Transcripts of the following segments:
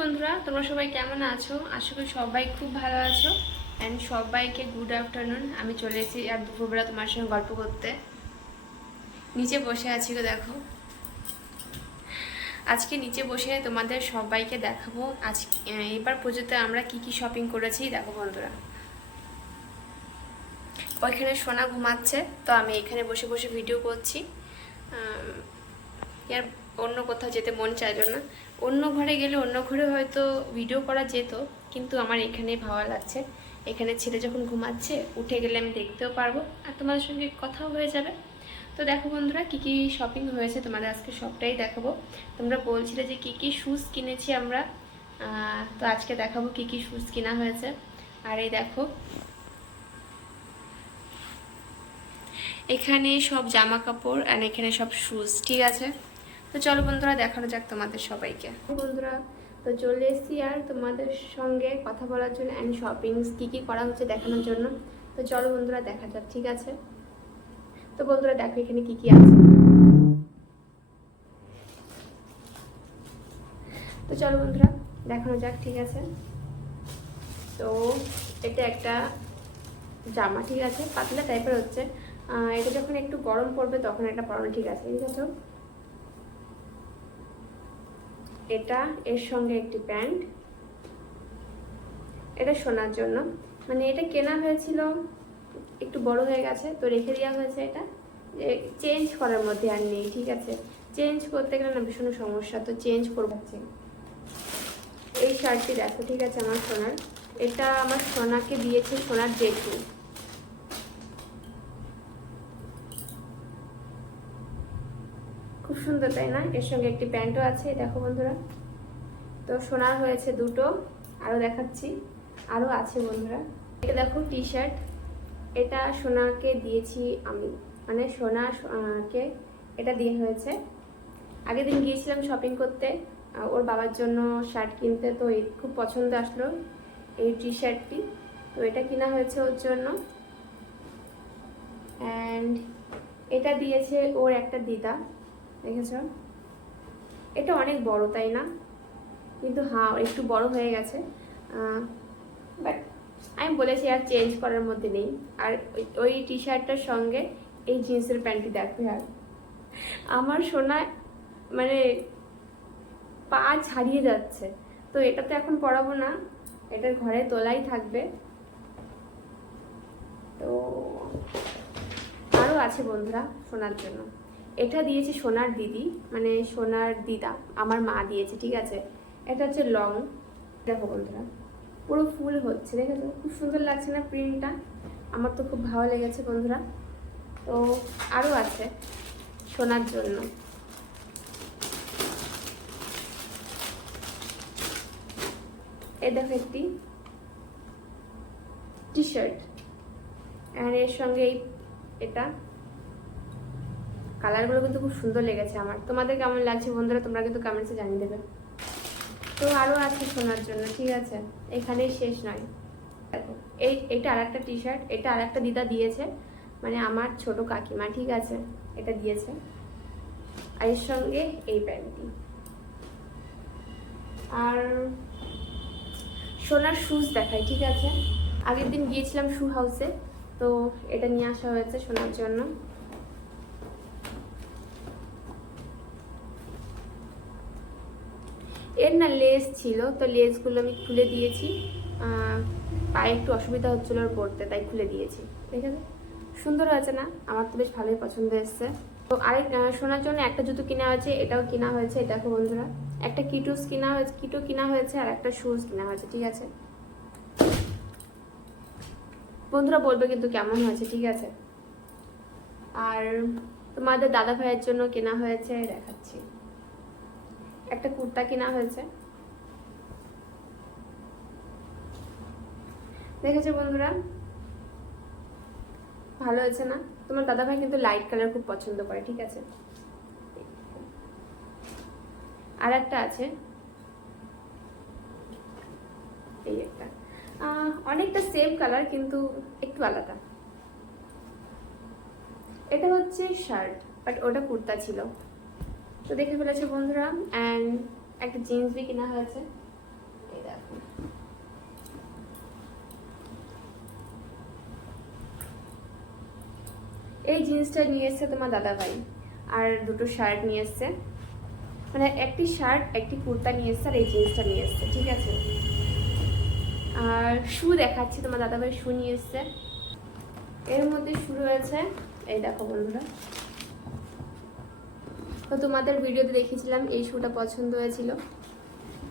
বন্ধুরা, তোমরা সবাই কেমন আছো? আশা করি সবাই খুব ভালো আছো। অ্যান্ড সবাইকে গুড আফটারনুন আমি চলে এসেছি আর দুপুরবেলা তোমার সঙ্গে গল্প করতে। নিচে বসে আছি গো, দেখো। আজকে নিচে বসে তোমাদের সবাইকে দেখাবো। আজ এবার পুজোতে আমরা কি কি শপিং করেছি, দেখো বন্ধুরা। ওইখানে সোনা ঘুমাচ্ছে, তো আমি এখানে বসে বসে ভিডিও করছি। আর অন্য কোথাও যেতে মন চাইলো না। অন্য ঘরে গেলে অন্য ঘরে হয়তো ভিডিও করা যেত, কিন্তু আমার এখানেই ভালো লাগছে। এখানে ছেলে যখন ঘুমাচ্ছে, উঠে গেলে আমি দেখতেও পারব। আর তোমাদের সঙ্গে কথাও হয়ে যাবে। তো দেখো বন্ধুরা, কী কী শপিং হয়েছে তোমাদের আজকে সবটাই দেখাবো। তোমরা বলছিলে যে কী কী শ্যুজ কিনেছি আমরা। তো আজকে দেখাবো কী কী শ্যুজ কেনা হয়েছে। আর এই দেখো, এখানে সব জামা কাপড় আর এখানে সব শ্যুজ ঠিক আছে? তো চলো বন্ধুরা, দেখানো যাক তোমাদের সবাইকে। বন্ধুরা, তো চলে এসেছি আর তোমাদের সঙ্গে কথা বলার জন্য অ্যান্ড শপিংস কী কী করা হচ্ছে দেখানোর জন্য। তো চলো বন্ধুরা, দেখা যাক, ঠিক আছে? তো বন্ধুরা, দেখো এখানে কী কী আছে। তো চলো বন্ধুরা, দেখানো যাক, ঠিক আছে? তো এটা একটা জামা, ঠিক আছে? পাতলা টাইপের হচ্ছে। এটা যখন একটু গরম পড়বে তখন এটা পরানো ঠিক আছে ঠিক আছে এটা এর সঙ্গে একটি প্যান্ট। এটা শোনার জন্য। মানে এটা কেনা হয়েছিল, একটু বড় হয়ে গেছে, তো রেখে দেওয়া হয়েছে এটা। যে চেঞ্জ করার মধ্যে আর নেই, ঠিক আছে? চেঞ্জ করতে গেলে না, ভীষণ সমস্যা, তো চেঞ্জ করব এই শার্টটি দেখো, ঠিক আছে, আমার সোনার। এটা আমার সোনাকে দিয়েছে সোনার জেঠু। খুব সুন্দর তাই না? এর সঙ্গে একটি প্যান্টও আছে দেখো বন্ধুরা। তো সোনার হয়েছে দুটো আরও দেখাচ্ছি। আরও আছে বন্ধুরা। এটা দেখো টি শার্ট এটা সোনাকে দিয়েছি আমি। মানে সোনা আহ, কে এটা দিয়ে হয়েছে। আগের দিন গিয়েছিলাম শপিং করতে। ওর বাবার জন্য শার্ট কিনতে তো খুব পছন্দ আসলো এই টি শার্টটি তো এটা কিনা হয়েছে ওর জন্য। অ্যান্ড এটা দিয়েছে ওর একটা দিদা। দেখেছ? এটা অনেক বড়, তাই না? কিন্তু হ্যাঁ একটু বড় হয়ে গেছে। বাট আমি বলেছি আর চেঞ্জ করার মধ্যে নেই। আর ওই- টি শার্টটার সঙ্গে এই জিন্সের প্যান্টটি দেখবে আর। আমার সোনা মানে পা ছাড়িয়ে যাচ্ছে। তো এটা তো এখন পরাবো না। এটা ঘরে তোলাই থাকবে। তো আরও আছে বন্ধুরা শোনার জন্য। এটা দিয়েছে সোনার দিদি মানে সোনার দিদা, আমার মা দিয়েছে, ঠিক আছে? এটা হচ্ছে লং, দেখো বন্ধুরা, পুরো ফুল হচ্ছে, দেখেছ? খুব সুন্দর লাগছে না প্রিন্টটা আমার তো খুব ভালো লেগেছে বন্ধুরা। তো আরও আছে শোনার জন্য। এই দেখো একটি টি শার্ট আর এর সঙ্গে এই, এটা। কালারগুলো কিন্তু খুব সুন্দর লেগেছে আমার। তোমাদের কেমন লাগছে বন্ধুরা? তোমরা কিন্তু কমেন্টসে জানিয়ে দেবে। তো আরও আছে শোনার জন্য, ঠিক আছে? এখানেই শেষ নয়। দেখো, এই, এটা আর একটা টি শার্ট এটা আর একটা দিদা দিয়েছে। মানে আমার ছোট কাকিমা, ঠিক আছে? এটা দিয়েছে। আর এর সঙ্গে এই প্যান্টটি। আর সোনার শুজ দেখাই, ঠিক আছে? আগের দিন গিয়েছিলাম শু হাউসে তো এটা নিয়ে আসা হয়েছে সোনার জন্য এর না লেস ছিল, তো লেসগুলো আমি খুলে দিয়েছি। পায়ে একটু অসুবিধা হচ্ছিল ওর পড়তে, তাই খুলে দিয়েছি। ঠিক আছে সুন্দর হয়েছে না? আমার তো বেশ ভালোই পছন্দ এসছে তো আরেক শোনার জন্য একটা জুতো কিনা হয়েছে, এটাও কিনা হয়েছে এই দেখো বন্ধুরা। একটা কিটুস কিনা হয়েছে কিটো কিনা হয়েছে, আর একটা শুজ কিনা হয়েছে, ঠিক আছে? বন্ধুরা বলবে কিন্তু কেমন হয়েছে, ঠিক আছে? আর তোমাদের দাদা ভাইয়ের জন্য কেনা হয়েছে, দেখাচ্ছি। একটা কুর্তা কেনা হয়েছে। দেখেছ বন্ধুরা? ভালো হয়েছে না? তোমার দাদা ভাই কিন্তু লাইট কালার খুব পছন্দ করে, ঠিক আছে? আর একটা আছে। এই একটা। অনেকটা সেম কালার কিন্তু একটু আলাদা। এটা হচ্ছে শার্ট বাট ওটা কুর্তা ছিল। তো দেখে ফেলেছে বন্ধুরা অ্যান্ড একটা জিন্স বি কেনা হয়েছে। এই দেখো। এই জিন্সটা নিয়ে এসছে তোমার দাদা ভাই আর দুটো শার্ট নিয়ে এসছে। মানে একটি শার্ট একটি কুর্তা নিয়ে এসছে, আর এই জিন্সটা নিয়ে এসছে, ঠিক আছে? আর শু দেখাচ্ছি, তোমার দাদা ভাই শু নিয়ে এসছে। এর মধ্যে শুরু হয়েছে এই দেখো বন্ধুরা। তো তোমাদের ভিডিওতে দেখিয়েছিলাম, এই শুটা পছন্দ হয়েছিল।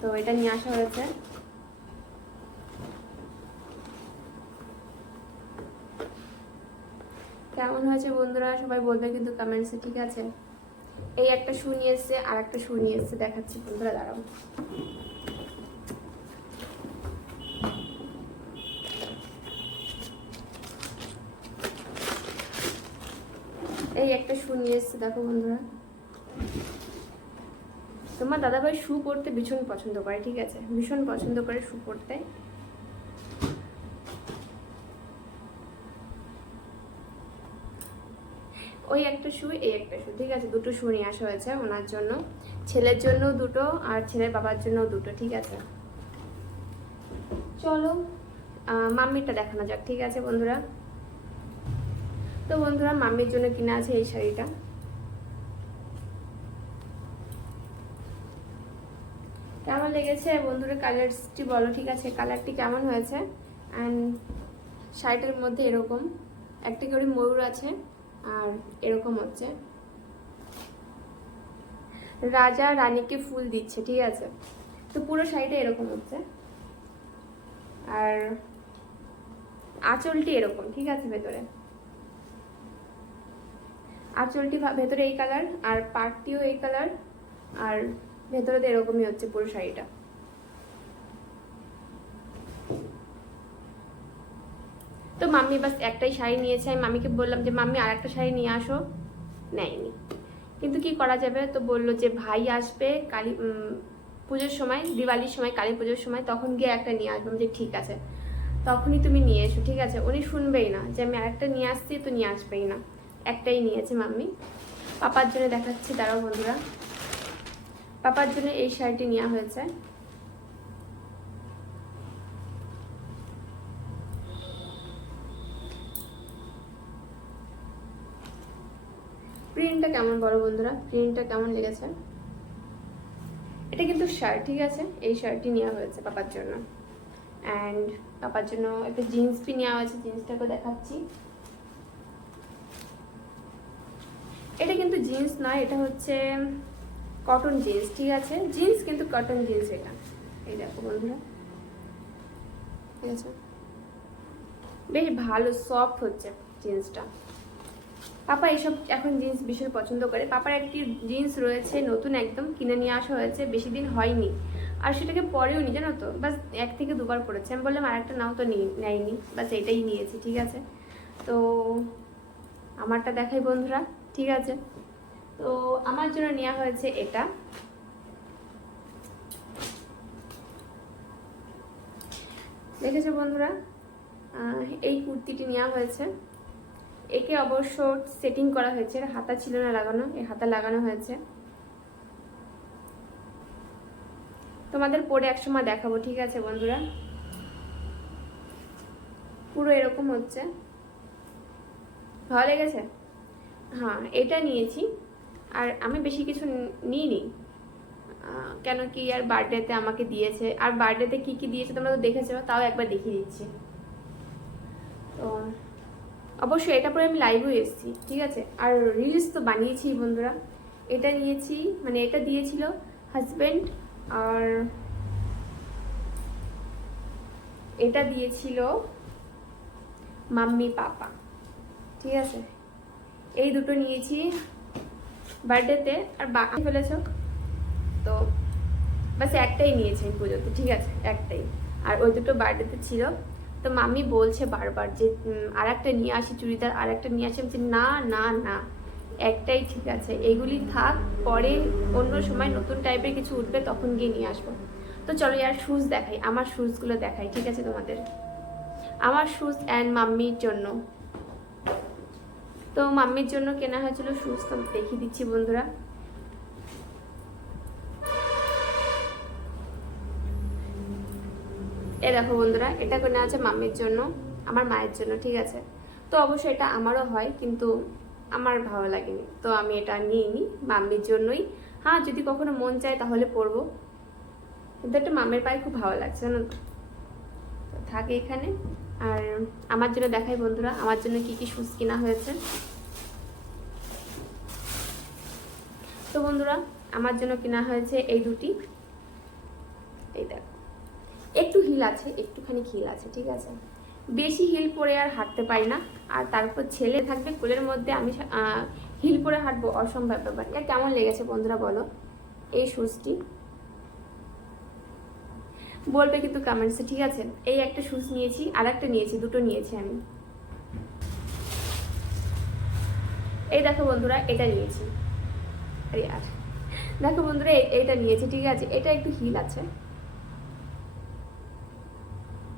তো এটা নিয়ে আসা হয়েছে। কেমন হয়েছে বন্ধুরা? সবাই বলবে কিন্তু কমেন্টসে ঠিক আছে। এই একটা শু নিয়ে এসছে, আর একটা শু নিয়ে এসছে, দেখাচ্ছি বন্ধুরা, দাঁড়াও। এই একটা শু নিয়ে এসছে, দেখো বন্ধুরা। তোমার দাদাভাই শু পরতে ভীষণ পছন্দ করে ঠিক আছে? ভীষণ পছন্দ করে শু পরতে। ওই একটা শু এই একটা শু ঠিক আছে? দুটো শু নিয়ে আসা হয়েছে ওনার জন্য। ছেলের জন্য দুটো আর ছেলের বাবার জন্য দুটো ঠিক আছে? চলো আহ, মাম্মিরটা দেখানো যাক ঠিক আছে বন্ধুরা? তো বন্ধুরা মাম্মির জন্য কিনা আছে এই শাড়িটা। কেমন লেগেছে? বন্ধুরা কালারটি বলো, ঠিক আছে? কালারটি কেমন হয়েছে? অ্যান্ড শাড়িটার মধ্যে এরকম। একটা করে ময়ূর আছে, আর এরকম হচ্ছে। রাজা রানীকে ফুল দিচ্ছে, ঠিক আছে? তো পুরো শাড়িটা এরকম হচ্ছে। আর আঁচলটি এরকম, ঠিক আছে, ভেতরে? আঁচলটি ভেতরে এই কালার আর পাটটিও এই কালার আর ভেতরে তো এরকমই হচ্ছে পুরো শাড়িটা। তো মাম্মি বাস একটাই শাড়ি নিয়েছে, আমি মাম্মিকে বললাম যে, মাম্মি আর একটা শাড়ি নিয়ে আসো। নেয়নি। কিন্তু কি করা যাবে? তো বলল যে, ভাই আসবে কালী পুজোর সময়, দিওয়ালির সময়, কালী পুজোর সময়, তখন গিয়ে একটা নিয়ে আসব। যে, ঠিক আছে, তখনই তুমি নিয়ে এসো, ঠিক আছে? উনি শুনবেই না যে, আমি আরেকটা নিয়ে আসছি, তো নিয়ে আসবেই না। একটাই নিয়েছে মাম্মি। পাপার জন্য দেখাচ্ছি, দাঁড়াও বন্ধুরা। পাপার জন্য এই শাড়িটি নেওয়া হয়েছে। প্রিন্টটা কেমন বড় বন্ধুরা? প্রিন্টটা কেমন লেগেছে? এটা কিন্তু শার্ট, ঠিক আছে? এই শার্টটি নেওয়া হয়েছে পাপার জন্য। অ্যান্ড পাপার জন্য একটা জিন্স পি নেওয়া হয়েছে জিন্সটাকে দেখাচ্ছি। এটা কিন্তু জিন্স নয়, এটা হচ্ছে কটন জিন্স ঠিক আছে? জিন্স কিন্তু কটন জিন্স এটা এই দেখো বন্ধুরা। ঠিক আছে? বেশ ভালো সফট হচ্ছে জিন্সটা। পাপা এইসব এখন জিন্স ভীষণ পছন্দ করে। পাপার একটি জিন্স রয়েছে, নতুন একদম, কিনে নিয়ে আসা হয়েছে, বেশি দিন হয়নি। আর সেটাকে পরেও নি, জানো তো? বাস এক থেকে দুবার পড়েছে আমি বললাম আর একটা নাও তো নেয়নি। বাস এটাই নিয়েছি, ঠিক আছে? তো, আমারটা দেখাই বন্ধুরা, ঠিক আছে? তো আমার জন্য নেওয়া হয়েছে এটা। দেখেছ বন্ধুরা এই কুর্তিটি নেওয়া হয়েছে। একে অবশ্য সেটিং করা হয়েছে হাতা ছিল না লাগানো এই হাতা লাগানো হয়েছে। তোমাদের পরে একসময় দেখাবো, ঠিক আছে বন্ধুরা? পুরো এরকম হচ্ছে। ভালো লেগেছে? হ্যাঁ এটা নিয়েছি। আর আমি বেশি কিছু নিইনি। কেন কি আর বার্থডেতে আমাকে দিয়েছে। আর বার্থডেতে কি কি দিয়েছে তোমরা তো দেখেছ, তাও একবার দেখিয়ে দিচ্ছি। তো অবশ্যই এটা পরে আমি লাইভও এসেছি, ঠিক আছে? আর রিলস তো বানিয়েছি বন্ধুরা। এটা নিয়েছি মানে এটা দিয়েছিল হাজবেন্ড আর এটা দিয়েছিল মাম্মি পাপা ঠিক আছে? এই দুটো নিয়েছি। বার্থডেতে আর বাকি ফেলেছ? তো বাস একটাই নিয়েছি আমি পুজোতে, ঠিক আছে, একটাই। আর ওই দুটো বার্থডেতে ছিল। তো মাম্মি বলছে বারবার যে আর একটা নিয়ে আসি চুড়িদার আর একটা নিয়ে আসি। আমি না না না, একটাই ঠিক আছে। এগুলি থাক, পরে অন্য সময় নতুন টাইপের কিছু উঠবে, তখন গিয়ে নিয়ে আসব। তো চলো ইয়ার শুজ দেখাই, আমার শুজগুলো দেখাই, ঠিক আছে তোমাদের? আমার শুজ অ্যান্ড মাম্মির জন্য। তো মাম্মির জন্য কেনা হয়েছিল শুজ তো দেখিয়ে দিচ্ছি বন্ধুরা। এ দেখো বন্ধুরা, এটা করে আছে মাম্মির জন্য, আমার মায়ের জন্য, ঠিক আছে? তো অবশ্যই এটা আমারও হয়, কিন্তু আমার ভালো লাগেনি। তো আমি এটা নিয়ে নিই মাম্মির জন্যই। হ্যাঁ যদি কখনো মন চায় তাহলে পরবো। কিন্তু একটা মামের পায়ে খুব ভালো লাগছে, জানো তো থাকে এখানে। আর আমার জন্য দেখাই বন্ধুরা, আমার জন্য কি কি শুজ কেনা হয়েছে। তো বন্ধুরা, আমার জন্য কেনা হয়েছে এই দুটি। এই দেখো, একটু হিল আছে, একটুখানি হিল আছে, ঠিক আছে। বেশি হিল পরে আর হাঁটতে পারি না, আর তারপর ছেলে থাকবে, কোলের মধ্যে আমি হিল পরে হাঁটবো, অসম্ভব ব্যাপার। এটা কেমন লেগেছে বন্ধুরা বলো, এই শুজটি বলবে কিন্তু কমেন্টসে ঠিক আছে, এই একটা শুজ নিয়েছি আর একটা নিয়েছি, দুটো নিয়েছি আমি। এই দেখো বন্ধুরা, এটা নিয়েছি। আরে আর, দেখো বন্ধুরা, এই- এইটা নিয়েছি, ঠিক আছে, এটা একটু হিল আছে।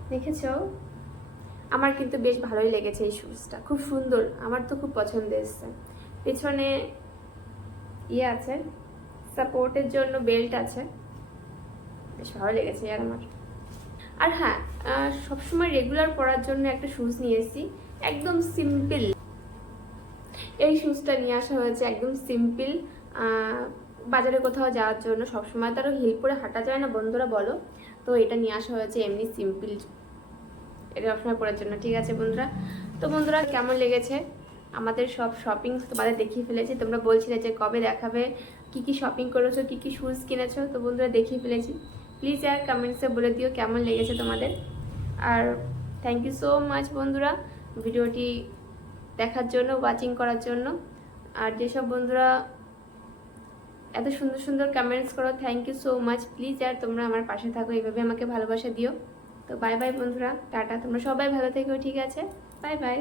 দেখেছ? আমার কিন্তু বেশ ভালোই লেগেছে এই শুজটা খুব সুন্দর, আমার তো খুব পছন্দ এসছে। পেছনে ইয়ে আছে সাপোর্টের জন্য বেল্ট আছে। বেশ ভালো লেগেছে আর আমার আর হ্যাঁ সবসময় রেগুলার পরার জন্য একটা শুজ নিয়ে এসেছি, একদম সিম্পল এই শুজটা নিয়ে আসা হয়েছে একদম সিম্পল বাজারে কোথাও যাওয়ার জন্য। সবসময় তো আরও হিল পরে হাঁটা যায় না, বন্ধুরা বলো। তো এটা নিয়ে আসা হয়েছে এমনি সিম্পল এটা সবসময় পরার জন্য, ঠিক আছে বন্ধুরা? তো বন্ধুরা, কেমন লেগেছে? আমাদের সব শপিং তোমাদের দেখিয়ে ফেলেছি। তোমরা বলছিলে যে কবে দেখাবে, কি কি শপিং করেছ, কি কি শুজ কিনেছো, তো বন্ধুরা দেখিয়ে ফেলেছি। প্লিজ আর কমেন্টসে বলে দিও কেমন লেগেছে তোমাদের। আর থ্যাংক ইউ সো মাচ বন্ধুরা ভিডিওটি দেখার জন্য ওয়াচিং করার জন্য। আর যেসব বন্ধুরা এত সুন্দর সুন্দর কমেন্টস করো thank you so much please আর তোমরা আমার পাশে থাকো, এইভাবে আমাকে ভালোবাসা দিও। তো বাই বাই বন্ধুরা, টাটা। তোমরা সবাই ভালো থেকো, ঠিক আছে? Bye bye